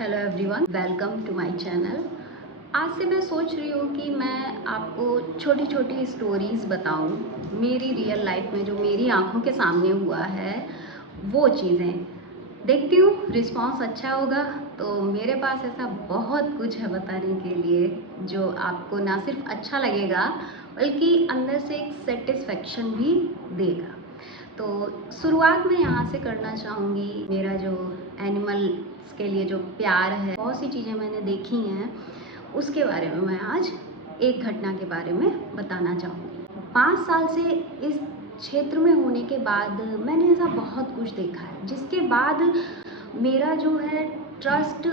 Hello everyone, welcome to my channel. आज से मैं सोच रही हूँ कि मैं आपको छोटी छोटी स्टोरीज़ बताऊँ मेरी रियल लाइफ में जो मेरी आंखों के सामने हुआ है वो चीज़ें। देखती हूँ रिस्पांस अच्छा होगा तो मेरे पास ऐसा बहुत कुछ है बताने के लिए जो आपको ना सिर्फ अच्छा लगेगा बल्कि अंदर से एक सेटिस्फेक्शन भी देगा। तो शुरुआत मैं यहाँ से करना चाहूँगी। मेरा जो एनिमल्स के लिए जो प्यार है, बहुत सी चीज़ें मैंने देखी हैं उसके बारे में मैं आज एक घटना के बारे में बताना चाहूँगी। 5 साल से इस क्षेत्र में होने के बाद मैंने ऐसा बहुत कुछ देखा है जिसके बाद मेरा जो है ट्रस्ट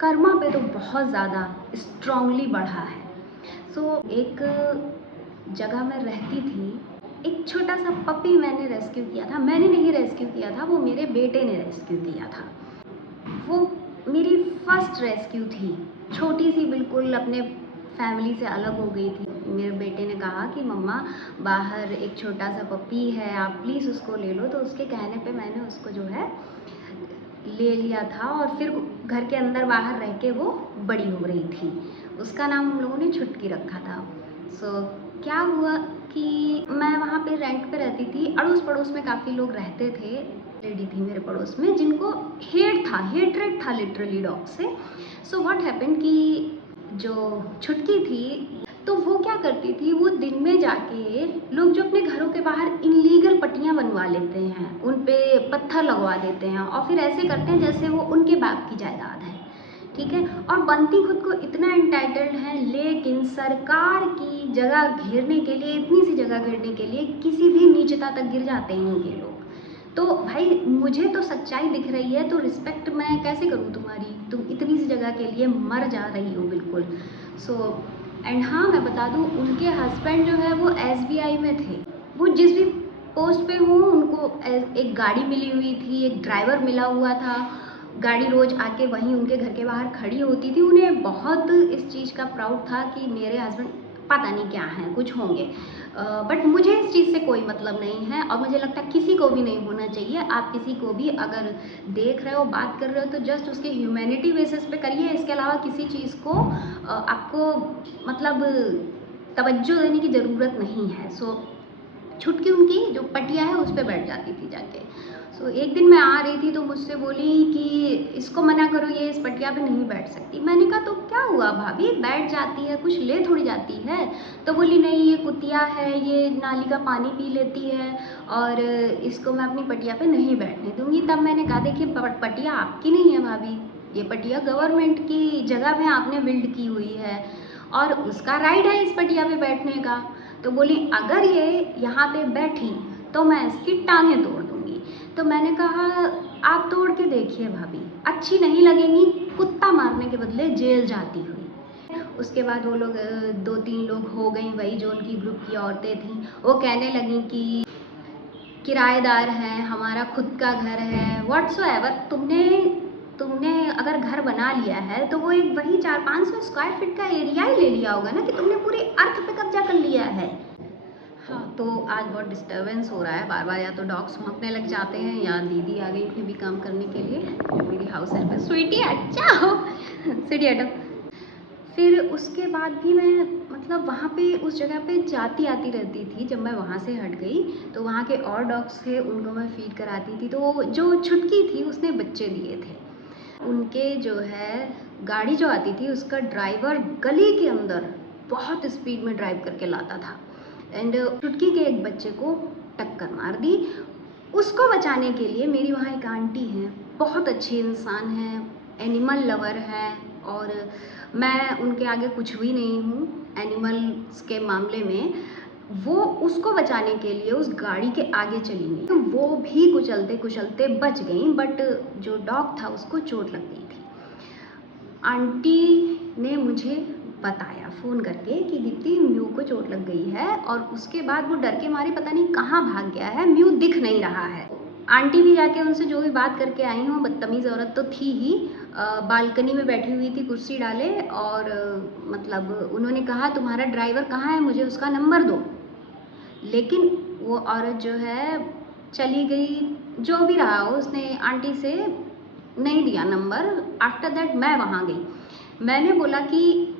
कर्मा पे तो बहुत ज़्यादा स्ट्रांगली बढ़ा है। एक जगह मैं रहती थी, एक छोटा सा पपी मैंने रेस्क्यू किया था। मैंने नहीं रेस्क्यू किया था, वो मेरे बेटे ने रेस्क्यू किया था। वो मेरी फर्स्ट रेस्क्यू थी, छोटी सी बिल्कुल अपने फैमिली से अलग हो गई थी। मेरे बेटे ने कहा कि मम्मा बाहर एक छोटा सा पपी है, आप प्लीज़ उसको ले लो। तो उसके कहने पे मैंने उसको जो है ले लिया था और फिर घर के अंदर बाहर रह के वो बड़ी हो रही थी। उसका नाम हम लोगों ने छुटकी रखा था। क्या हुआ कि मैं वहाँ पे रेंट पे रहती थी, अड़ोस पड़ोस में काफ़ी लोग रहते थे। लेडी थी मेरे पड़ोस में जिनको हेट्रेड था लिटरली डॉग से। व्हाट हैपेंड कि जो छुटकी थी तो वो क्या करती थी, वो दिन में जाके लोग जो अपने घरों के बाहर इनलीगल पट्टियाँ बनवा लेते हैं उन पे पत्थर लगवा देते हैं और फिर ऐसे करते हैं जैसे वो उनके बाप की जायदाद है, ठीक है। और बनती खुद को इतना एंटाइटल्ड है, लेकिन सरकार की जगह घेरने के लिए, इतनी सी जगह घेरने के लिए किसी भी नीचता तक गिर जाते हैं ये लोग। तो भाई मुझे तो सच्चाई दिख रही है तो रिस्पेक्ट मैं कैसे करूँ तुम्हारी? तुम इतनी सी जगह के लिए मर जा रही हो बिल्कुल। एंड हाँ, मैं बता दूँ उनके हस्बैंड जो है वो एसबीआई में थे। वो जिस भी पोस्ट पे हूँ उनको एक गाड़ी मिली हुई थी, एक ड्राइवर मिला हुआ था। गाड़ी रोज़ आके वहीं उनके घर के बाहर खड़ी होती थी। उन्हें बहुत इस चीज़ का प्राउड था कि मेरे हस्बैंड पता नहीं क्या हैं, कुछ होंगे। बट मुझे इस चीज़ से कोई मतलब नहीं है और मुझे लगता है किसी को भी नहीं होना चाहिए। आप किसी को भी अगर देख रहे हो, बात कर रहे हो तो जस्ट उसके ह्यूमैनिटी बेसिस पे करिए। इसके अलावा किसी चीज़ को आपको मतलब तवज्जो देने की ज़रूरत नहीं है। छुटकी उनकी जो पटिया है उस पर बैठ जाती थी जाके। एक दिन मैं आ रही थी तो मुझसे बोली कि इसको मना करो, ये इस पटिया पे नहीं बैठ सकती। मैंने कहा तो क्या हुआ भाभी, बैठ जाती है, कुछ ले थोड़ी जाती है। तो बोली नहीं, ये कुतिया है, ये नाली का पानी पी लेती है और इसको मैं अपनी पटिया पे नहीं बैठने दूंगी। तब मैंने कहा देखिए पटिया आपकी नहीं है भाभी, ये पटिया गवर्नमेंट की जगह में आपने बिल्ड की हुई है और उसका राइट है इस पटिया पे बैठने का। तो बोली अगर ये यहाँ पे बैठी तो मैं इसकी टांगें तोड़ दूँगी। तो मैंने कहा आप तोड़ के देखिए भाभी, अच्छी नहीं लगेंगी, कुत्ता मारने के बदले जेल जाती हुई। उसके बाद वो लोग 2-3 लोग हो गई, वही जो उनकी ग्रुप की औरतें थीं, वो कहने लगी कि किराएदार हैं, हमारा खुद का घर है, व्हाट्सोएवर। तुमने तुमने अगर घर बना लिया है तो वो एक वही 400-500 स्क्वायर फीट का एरिया ही ले लिया होगा ना, कि तुमने पूरी अर्थ पे कब्जा कर लिया है। हाँ, तो आज बहुत डिस्टर्बेंस हो रहा है, बार बार या तो डॉग्स भौंकने लग जाते हैं या दीदी आ गई थी भी काम करने के लिए, जो मेरी हाउस हेल्प है। स्वीटी अच्छा हो सीढ़ी हटो। फिर उसके बाद भी मैं मतलब वहाँ पे उस जगह पे जाती आती रहती थी। जब मैं वहाँ से हट गई तो वहाँ के और डॉग्स थे, उनको मैं फीड कराती थी। तो जो छुटकी थी उसने बच्चे दिए थे। उनके जो है गाड़ी जो आती थी उसका ड्राइवर गली के अंदर बहुत स्पीड में ड्राइव करके लाता था एंड छुटकी के एक बच्चे को टक्कर मार दी। उसको बचाने के लिए मेरी वहाँ एक आंटी हैं, बहुत अच्छी इंसान है, एनिमल लवर है और मैं उनके आगे कुछ भी नहीं हूँ एनिमल्स के मामले में। वो उसको बचाने के लिए उस गाड़ी के आगे चली गई, तो वो भी कुचलते कुचलते बच गई, बट जो डॉग था उसको चोट लग गई थी। आंटी ने मुझे बताया फ़ोन करके कि दीप्ति म्यू को चोट लग गई है और उसके बाद वो डर के मारे पता नहीं कहाँ भाग गया है, म्यू दिख नहीं रहा है। आंटी भी जाके उनसे जो भी बात करके आई हूँ, बदतमीज़ औरत तो थी ही, बालकनी में बैठी हुई थी कुर्सी डाले और मतलब उन्होंने कहा तुम्हारा ड्राइवर कहाँ है, मुझे उसका नंबर दो। लेकिन वो औरत जो है चली गई, जो भी रहा हो उसने आंटी से नहीं दिया नंबर। आफ्टर दैट मैं वहाँ गई, मैंने बोला कि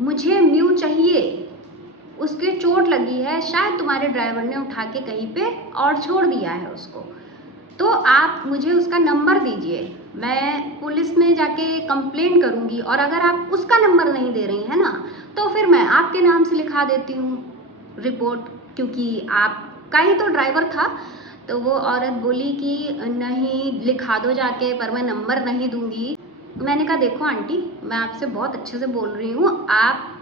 मुझे म्यू चाहिए, उसके चोट लगी है, शायद तुम्हारे ड्राइवर ने उठा के कहीं पे और छोड़ दिया है उसको, तो आप मुझे उसका नंबर दीजिए, मैं पुलिस में जाके कंप्लेंट करूँगी, और अगर आप उसका नंबर नहीं दे रही हैं ना तो फिर मैं आपके नाम से लिखा देती हूँ रिपोर्ट, क्योंकि आपका ही तो ड्राइवर था। तो वो औरत बोली कि नहीं लिखा दो जाके, पर मैं नंबर नहीं दूँगी। मैंने कहा देखो आंटी, मैं आपसे बहुत अच्छे से बोल रही हूँ, आप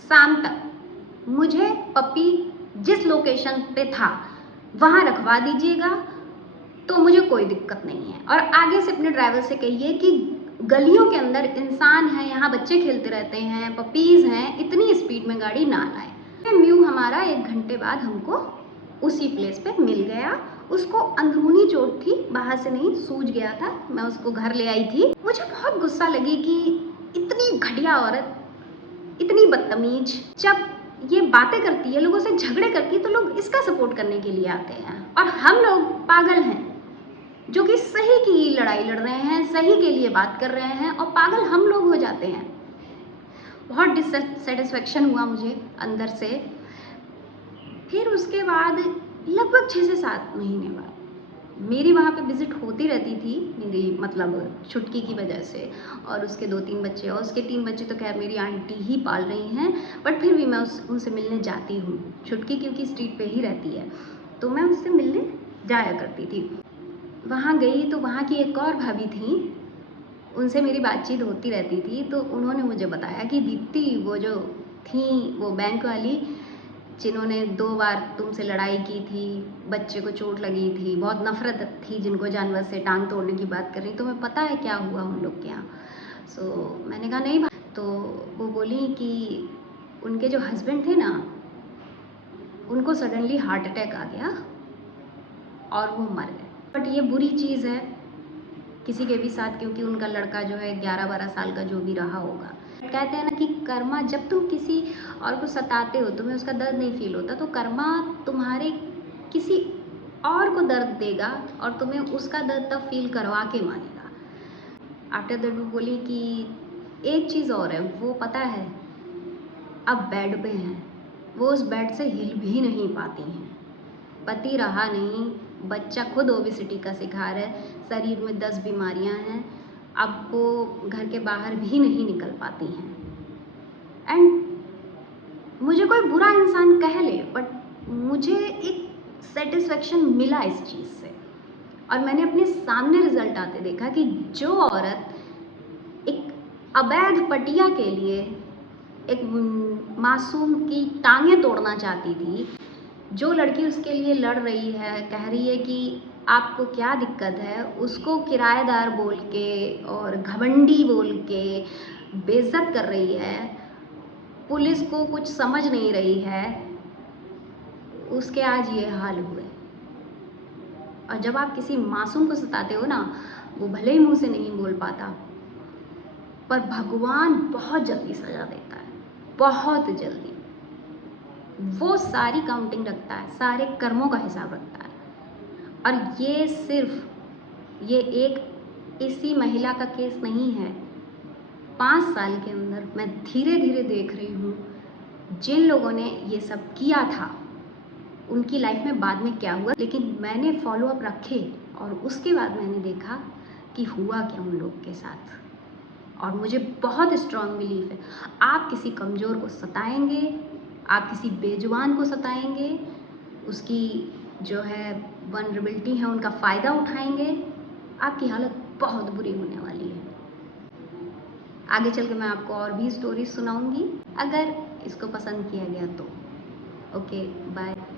शाम तक मुझे पपी जिस लोकेशन पे था वहाँ रखवा दीजिएगा, तो मुझे कोई दिक्कत नहीं है। और आगे से अपने ड्राइवर से कहिए कि गलियों के अंदर इंसान हैं, यहाँ बच्चे खेलते रहते हैं, पपीज़ हैं, इतनी स्पीड में गाड़ी ना लाए। म्यू हमारा 1 घंटे बाद हमको उसी प्लेस पे मिल गया। उसको अंदरूनी चोट थी, बाहर से नहीं, सूज गया था। मैं उसको घर ले आई थी। मुझे बहुत गुस्सा लगी कि इतनी घटिया औरत, इतनी बदतमीज, जब ये बातें करती है, लोगों से झगड़े करती है, तो लोग इसका सपोर्ट करने के लिए आते हैं, और हम लोग पागल हैं जो कि सही की लड़ाई लड़ रहे हैं, सही के लिए बात कर रहे हैं, और पागल हम लोग हो जाते हैं। बहुत डिससेटिस्फेक्शन हुआ मुझे अंदर से। फिर उसके बाद लगभग 6 से 7 महीने बाद मेरी वहाँ पे विज़िट होती रहती थी, मेरी मतलब छुटकी की वजह से, और उसके 2-3 बच्चे, और उसके 3 बच्चे तो खैर मेरी आंटी ही पाल रही हैं, बट फिर भी मैं उनसे मिलने जाती हूँ। छुटकी क्योंकि स्ट्रीट पे ही रहती है, तो मैं उससे मिलने जाया करती थी। वहाँ गई तो वहाँ की एक और भाभी थी, उनसे मेरी बातचीत होती रहती थी। तो उन्होंने मुझे बताया कि दीप्ति, वो जो थी वो बैंक वाली, जिन्होंने 2 बार तुमसे लड़ाई की थी, बच्चे को चोट लगी थी, बहुत नफ़रत थी जिनको जानवर से, टांग तोड़ने की बात कर रही, तुम्हें पता है क्या हुआ उन लोग के यहाँ? मैंने कहा नहीं भाई। तो वो बोली कि उनके जो हस्बैंड थे ना, उनको सडनली हार्ट अटैक आ गया और वो मर गए। बट ये बुरी चीज़ है किसी के भी साथ, क्योंकि उनका लड़का जो है 11-12 साल का जो भी रहा होगा। कहते हैं ना कि कर्मा, जब तुम किसी और को सताते हो, तुम्हें उसका दर्द नहीं फील होता, तो कर्मा तुम्हारे किसी और को दर्द देगा और तुम्हें उसका दर्द तब फील करवा के मानेगा। आफ्टर दैट वो बोली कि एक चीज़ और है, वो पता है अब बेड पे हैं, वो उस बेड से हिल भी नहीं पाती हैं, पति रहा नहीं, बच्चा खुद ओबेसिटी का शिकार है, शरीर में 10 बीमारियां हैं, अब वो घर के बाहर भी नहीं निकल पाती हैं। एंड मुझे कोई बुरा इंसान कह ले, बट मुझे एक सेटिस्फेक्शन मिला इस चीज़ से, और मैंने अपने सामने रिजल्ट आते देखा कि जो औरत एक अवैध पटिया के लिए एक मासूम की टांगें तोड़ना चाहती थी, जो लड़की उसके लिए लड़ रही है, कह रही है कि आपको क्या दिक्कत है, उसको किराएदार बोल के और घमंडी बोल के बेइज्जत कर रही है, पुलिस को कुछ समझ नहीं रही है, उसके आज ये हाल हुए। और जब आप किसी मासूम को सताते हो ना, वो भले ही मुंह से नहीं बोल पाता, पर भगवान बहुत जल्दी सजा देता है, बहुत जल्दी। वो सारी काउंटिंग रखता है, सारे कर्मों का हिसाब रखता है। और ये सिर्फ ये एक इसी महिला का केस नहीं है। 5 साल के अंदर मैं धीरे धीरे देख रही हूँ जिन लोगों ने ये सब किया था उनकी लाइफ में बाद में क्या हुआ, लेकिन मैंने फॉलो अप रखे और उसके बाद मैंने देखा कि हुआ क्या उन लोग के साथ। और मुझे बहुत स्ट्रॉन्ग बिलीफ है, आप किसी कमज़ोर को सताएंगे, आप किसी बेजुबान को सताएंगे, उसकी जो है वनरेबिलिटी है उनका फ़ायदा उठाएंगे, आपकी हालत बहुत बुरी होने वाली है। आगे चल के मैं आपको और भी स्टोरीज सुनाऊंगी, अगर इसको पसंद किया गया तो। Okay, bye.